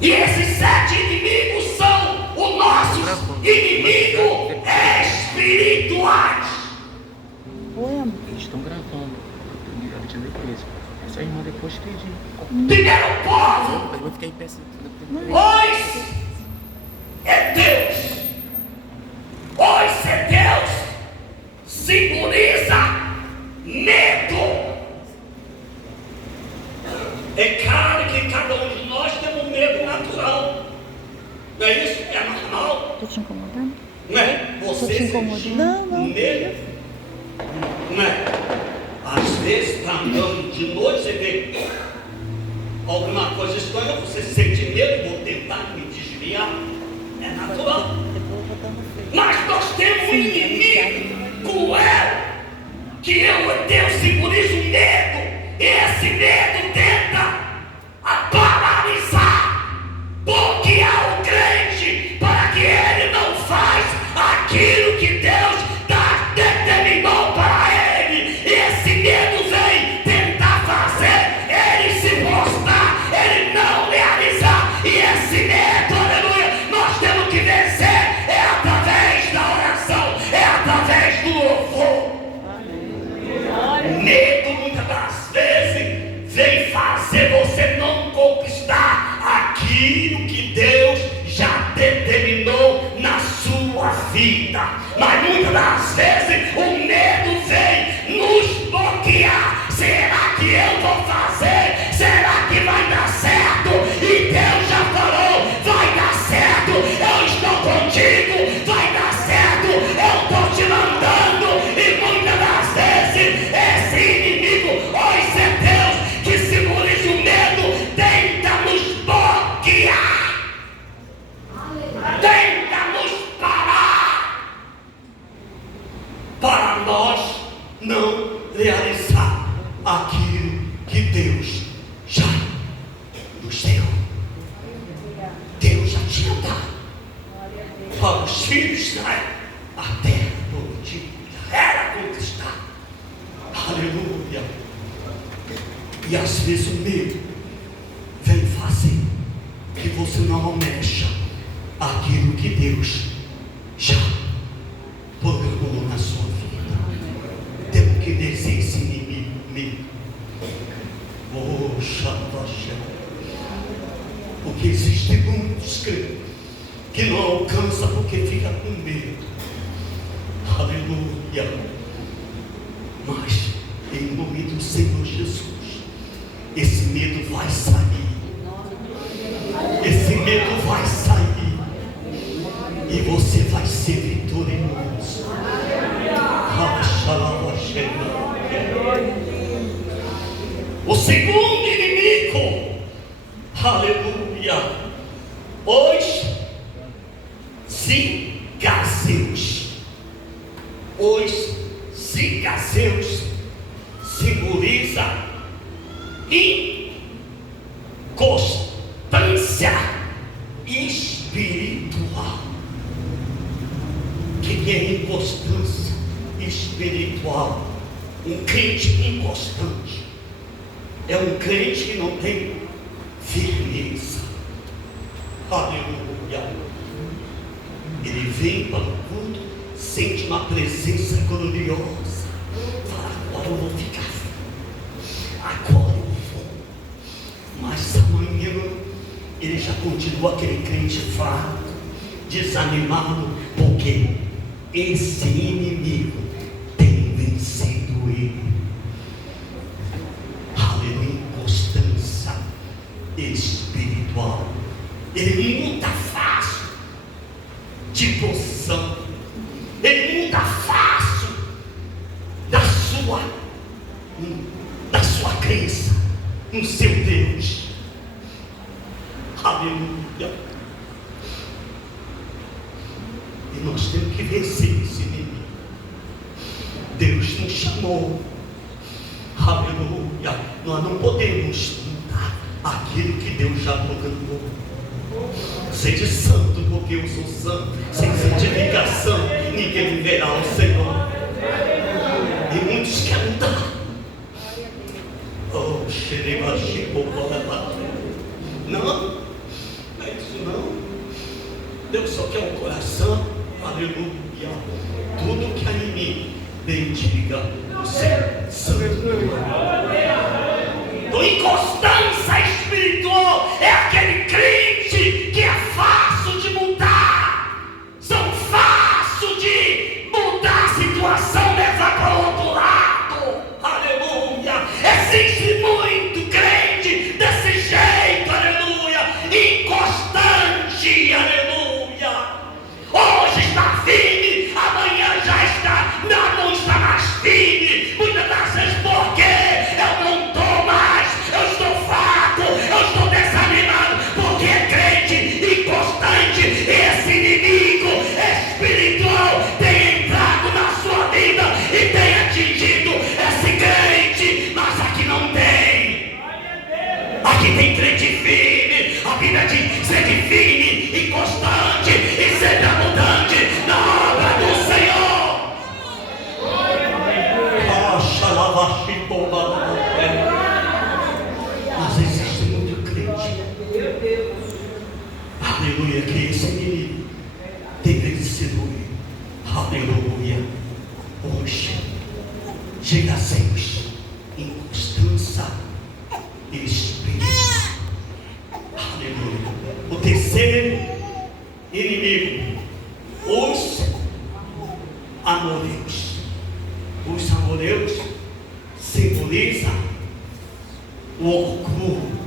E esses 7 inimigos são os nossos inimigos espirituais. Eles estão gravando. Eu te depois. Essa irmã depois que Primeiro povo, eu vou ficar em pé assim. pois é Deus. Pois é Deus simboliza medo. É claro que cada um de nós temos um medo natural. Não é isso? É normal. Tô te incomodando? Não é? Você Tô te incomodando? Não. medo. Não é? Às vezes, está andando de noite, você vê alguma coisa estranha, você sente medo, vou tentar me desviar. É natural. Mas nós temos um inimigo cruel, que eu e Deus simboliza o medo. E esse medo tenta paralisar, bloquear o crente, para que ele não faça aquilo que Deus determinou para ele. E esse medo vem tentar fazer ele se prostrar, ele não realizar. E esse medo, aleluia, nós temos que vencer. É através da oração, é através do louvor. Medo muitas das vezes vem fazer você não conquistar aquilo que Deus já determinou na sua vida. Mas muitas das vezes o medo vem nos bloquear. Será que eu vou fazer? Será que vai dar certo? E Deus já falou, vai dar certo. Eu estou contigo, vai dar certo. Eu estou te mandando. E muitas das vezes esse inimigo, pois é Deus que simboliza o medo, tenta nos bloquear, tenta nos parar, para nós não realizar aquilo que Deus já nos deu. Deus já tinha dado para os filhos de Israel a terra prometida, já era conquistada. Aleluia. E às vezes o medo vem fazer que você não mexa aquilo que Deus já programou na sua vida. Temos que vencer esse inimigo. Poxa, porque existem muitos que não alcançam porque fica com medo. Aleluia. Mas em nome do Senhor Jesus, esse medo vai sair. Esse medo vai sair. E você vai ser vitorioso. O segundo inimigo, aleluia, os zigazeus. Os zigazeus simboliza inconstância espiritual. O que é inconstância espiritual? Um crente inconstante é um crente que não tem firmeza. Aleluia. Ele vem para o culto, sente uma presença gloriosa, fala: agora eu vou ficar, agora eu vou. Mas amanhã ele já continua aquele crente fraco, desanimado, porque esse inimigo tem vencido ele. Aleluia. Inconstância espiritual. Ele muda fácil de posição, ele muda fácil da sua crença no seu Deus. Aleluia. E nós temos que vencer esse inimigo. Deus nos chamou. Aleluia. Nós não podemos mudar aquilo que Deus já programou. Sede santo, porque eu sou santo. Sem santificação ninguém me verá o Senhor. E muitos querem mudar. Oh, não. Deus só quer um coração, aleluia. Tudo que há em mim, bendiga o Senhor Santo. Então, inconstância espiritual é aquele crente que é fácil de mudar, são fácil de mudar a situação, levar para o outro lado, aleluia. Existe muito crente desse jeito, aleluia, inconstante, aleluia. Hoje está firme, amanhã já está, não está mais firme, muitas das vezes porque eu não estou mais, eu estou fraco, eu estou desanimado, porque é crente inconstante. Esse inimigo espiritual tem entrado na sua vida e tem atingido esse crente, mas aqui não tem. Aqui tem crente firme. A Bíblia diz: sede firme e constante e sede abundante na obra do Senhor. Mas existe muito crente, aleluia, que esse inimigo tem vencido. Aleluia. Hoje gerações inconstância espiritual. Aleluia. O terceiro inimigo, os amoreus. Os amoreus simbolizam o orgulho,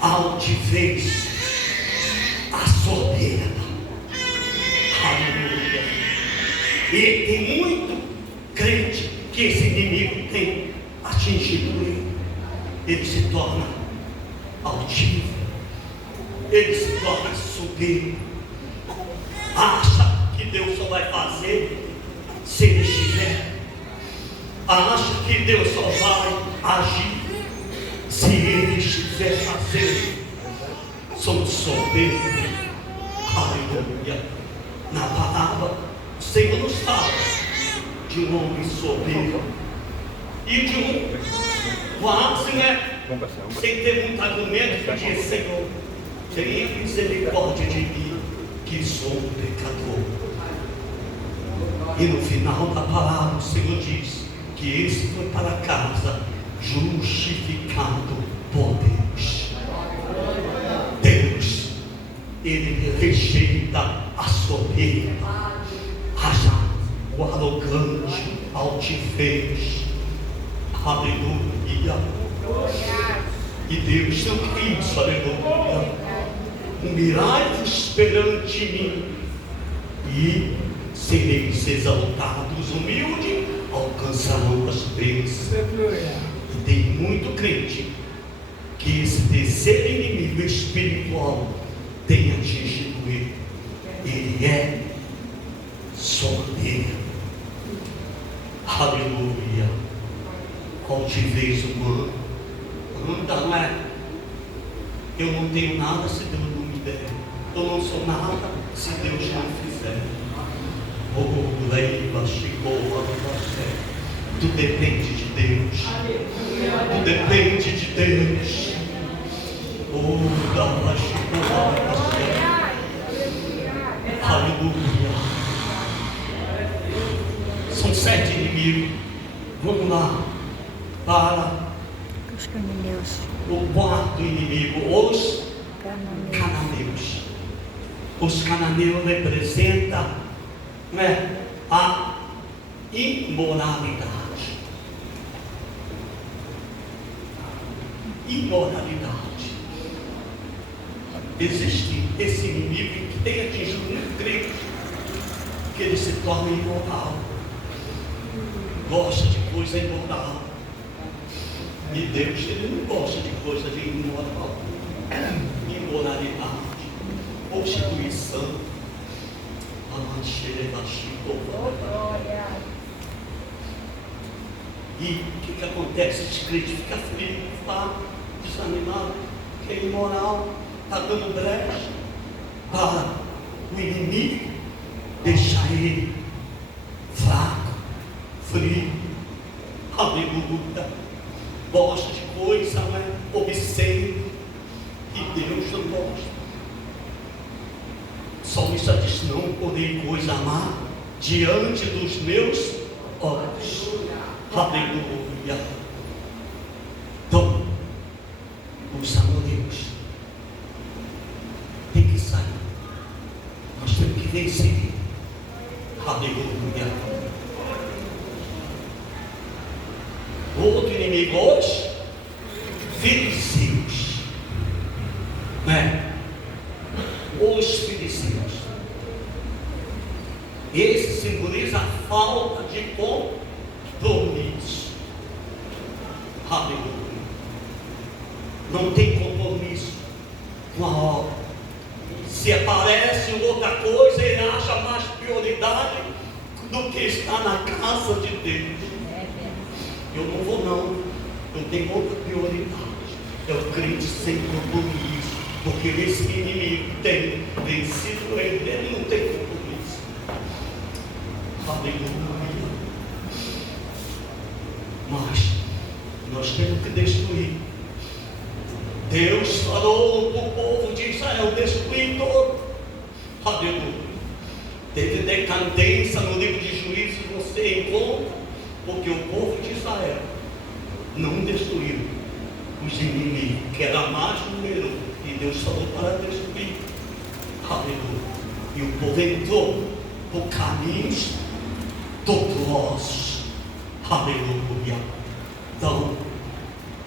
a altivez, a soberba. Aleluia. E tem muito crente que esse inimigo tem atingido ele. Ele se torna altivo, ele se torna soberbo, acha que Deus só vai fazer se ele estiver, acha que Deus só vai agir se ele estiver fazendo. Somos soberbos. Aleluia. Na palavra, o Senhor nos fala de um homem soberbo e de um quase, sem ter muito argumento, que diz: Senhor, tenha misericórdia de mim, que sou um pecador. E no final da palavra o Senhor diz que esse foi para casa justificado por Deus. Deus, ele rejeita a soberba, o arrogante, altivez. Aleluia. E Deus não quis, aleluia. Mirai-vos perante mim e sereis exaltados. Humildes alcançarão as bênçãos. E tem muito crente que esse terceiro inimigo espiritual tem atingido ele. Ele é soberbo. Aleluia. Altivez humana. Não é: eu não tenho nada se Deus não me der. Eu não sou nada se Deus não fizer. Oh, leiva, chegou, tu depende de Deus. Tu depende de Deus. Oh, dava, chegou, aleluia. São 7 inimigos. Vamos lá para Os cananeus. o quarto inimigo, os cananeus. Os cananeus representam a imoralidade. Imoralidade. Existe esse inimigo que tem atingido muito crente, que ele se torna imoral, gosta de coisa imoral. E Deus, ele não gosta de coisa de imoral, imoralidade, prostituição. E o que acontece? Esse crente fica frio, desanimado, que é imoral, está dando brecha para o inimigo deixar ele fraco, frio. Aleluia. Gosta de coisa, obscena, e Deus não gosta. salmista diz: não porei coisa má diante dos meus olhos. Aleluia. Então, os amoreuses tem que sair. Nós temos que vencer. Aleluia. Outro inimigo hoje, filisteus, né? Os filisteus. Esse simboliza a falta de compromisso. Aleluia. Não tem compromisso com a obra. Se aparece outra coisa, ele acha mais prioridade do que estar na casa de Deus. Eu não vou não, eu tenho outra prioridade. É o crente sem compromisso, porque esse inimigo tem vencido ele não tem compromisso. Aleluia. Mas nós temos que destruir. Deus falou para o povo de Israel destruir todo. Aleluia. Teve decadência no livro de Juízes, você encontra, porque o povo de Israel não destruiu os inimigos, que era mais numeroso, e Deus falou para destruir. Aleluia. E o povo entrou por caminhos tortuosos. Aleluia. Então,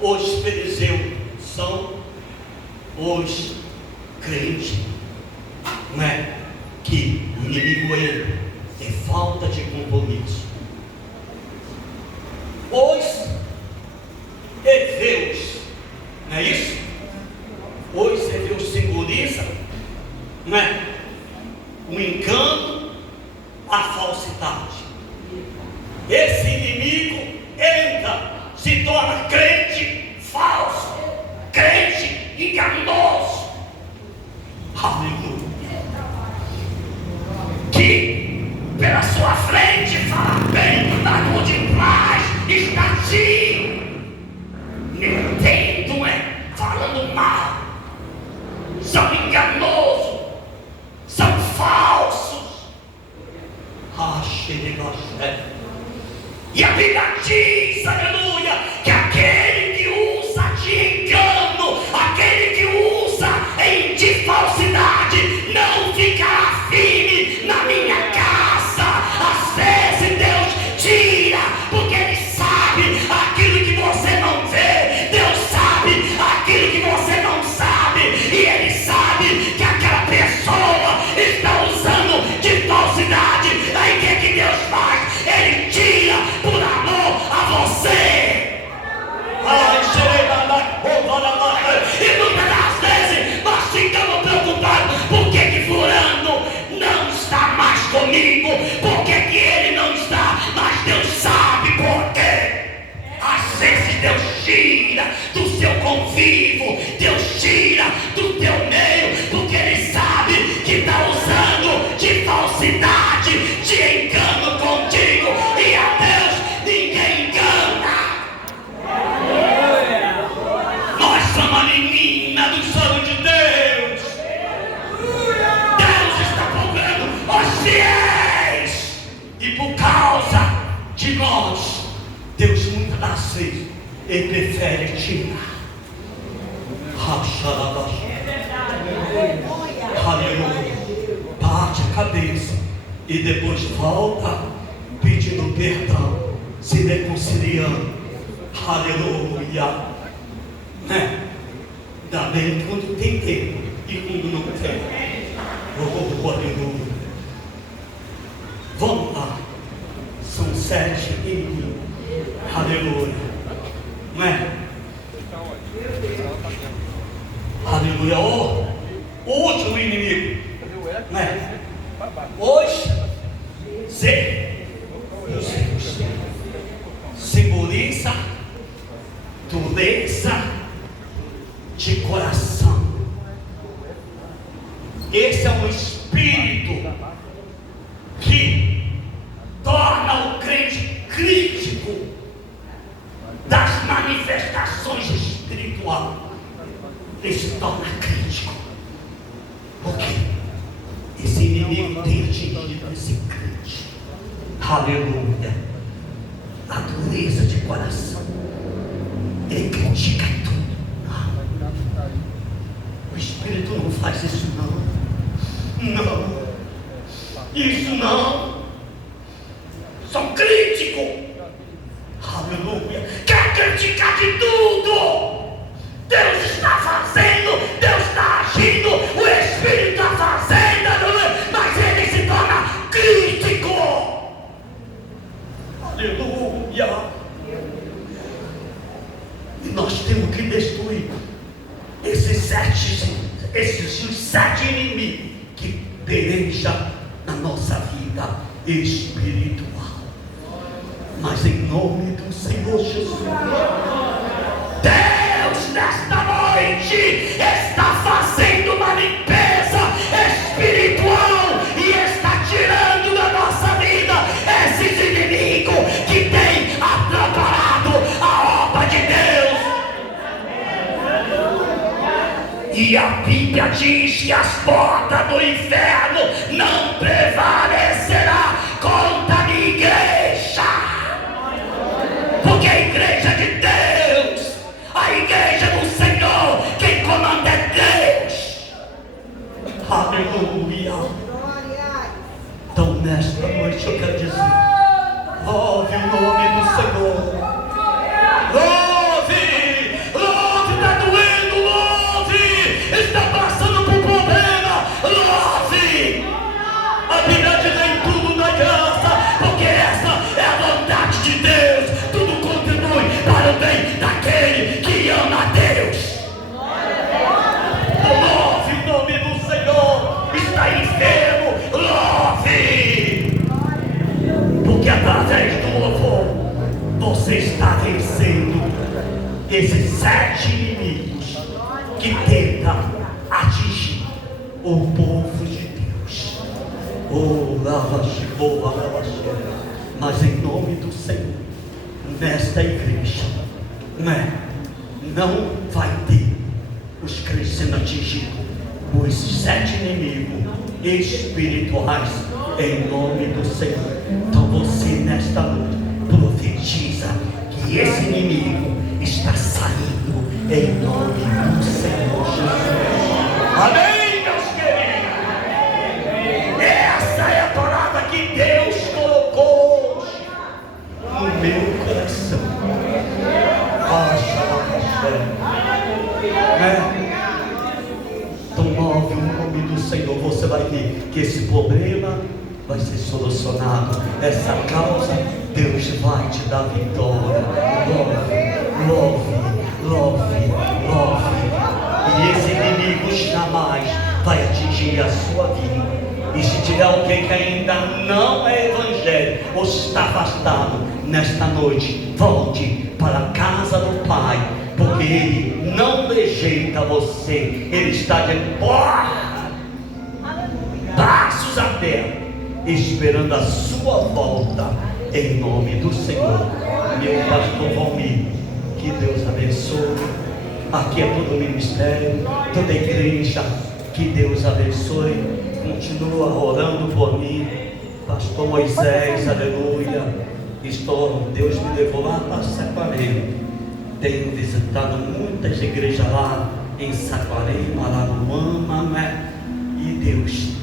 os fariseus são os crentes, né? Que o inimigo é falta de compromisso. Os heveus, não é isso? Os heveus simbolizam, né? O engano, a falsidade. Esse inimigo entra, se torna crente falso, crente enganoso. Aleluia. Que pela sua frente fala bem, mas por detrás está assim, mentendo, falando mal. São enganosos, são falsos. E a Bíblia diz, aleluia, que aquele que usa de engano, aquele que usa de falsidade, não ficará firme na minha casa. Às vezes Deus tira, porque Ele sabe aquilo que você não vê. Deus sabe aquilo que você não sabe, e Ele sabe que aquela pessoa está usando de falsidade. Aí o que Deus faz? Ele tira por amor a você. E muitas das vezes nós ficamos preocupados: por que fulano não está mais comigo? Por que ele não está? Mas Deus sabe por quê. Às vezes Deus tira do seu convívio, Deus tira do teu meio, porque Ele sabe que está usando de falsidade, de engano contigo. E a Deus ninguém engana. Nós somos a menina dos olhos de Deus. Deus está procurando os fiéis, e por causa de nós, Deus muitas das vezes Ele prefere tirar. Aleluia. Bate a cabeça e depois volta pedindo perdão, se reconciliando. Aleluia. Ainda bem quando tem tempo e quando não tem. Aleluia. Vamos lá. São 7 inimigos. Aleluia. Aleluia. O último inimigo, os zeus, simboliza dureza de coração. Esse é um espírito que torna o crente crítico das manifestações espirituais. Ele se torna crítico. Por quê? Esse inimigo tem atingido esse crente. Aleluia. A dureza de coração. Ele critica tudo. O Espírito não faz isso não. Não. Isso não. São críticos. Aleluia. Quer criticar de tudo. Deus está fazendo, Deus está agindo, o Espírito está fazendo, aleluia, mas ele se torna crítico. Aleluia. E nós temos que destruir esses sete inimigos que pelejam na nossa vida espiritual. Mas em nome do Senhor Jesus, Deus nesta noite está fazendo uma limpeza espiritual e está tirando da nossa vida esses inimigos que têm atrapalhado a obra de Deus. E a Bíblia diz que as portas do inferno não prevalecerá contra a igreja. Porque a igreja de Deus, a igreja do Senhor, quem comanda é Deus. Aleluia. Então nesta noite eu quero dizer, louve o nome do Senhor. Louve, louve, está doendo, louve, está passando por problema, louve. A Bíblia diz em tudo na graça, porque essa é a vontade de Deus. Tudo contribui para o bem daquele que ama a Deus. Louve o nome do Senhor. Está enfermo, louve. Porque através do louvor você está vencendo esses sete inimigos que tentam atingir o povo de Deus. Oh, mas em nome do Senhor, nesta igreja, não vai ter os crentes sendo atingidos por esses sete inimigos espirituais, em nome do Senhor. Então você nesta noite profetiza que esse inimigo está saindo em nome do Senhor Jesus. Amém, meus queridos? Essa é a palavra que Deus colocou hoje no meu coração. Então move o nome do Senhor. Você vai ver que esse problema vai ser solucionado. Essa causa, Deus vai te dar vitória. Louve, louve, louve, louve. E esse inimigo jamais vai atingir a sua vida. E se tiver alguém que ainda não é evangélico ou está afastado, nesta noite, volte para a casa do Pai, porque Ele não rejeita você. Ele está de porta, braços abertos, esperando a sua volta, em nome do Senhor. Meu pastor Valmir, que Deus abençoe. Aqui é todo o ministério, toda a igreja, que Deus abençoe. Continua orando por mim, pastor Moisés, aleluia. Deus me levou lá para Saquarema. Tenho visitado muitas igrejas lá em Saquarema, lá no Ama, e Deus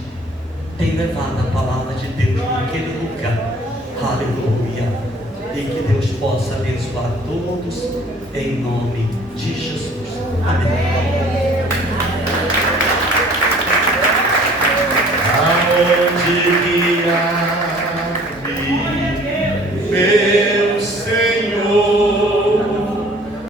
tem levado a palavra de Deus naquele lugar, aleluia. E que Deus possa abençoar todos, em nome de Jesus, amém.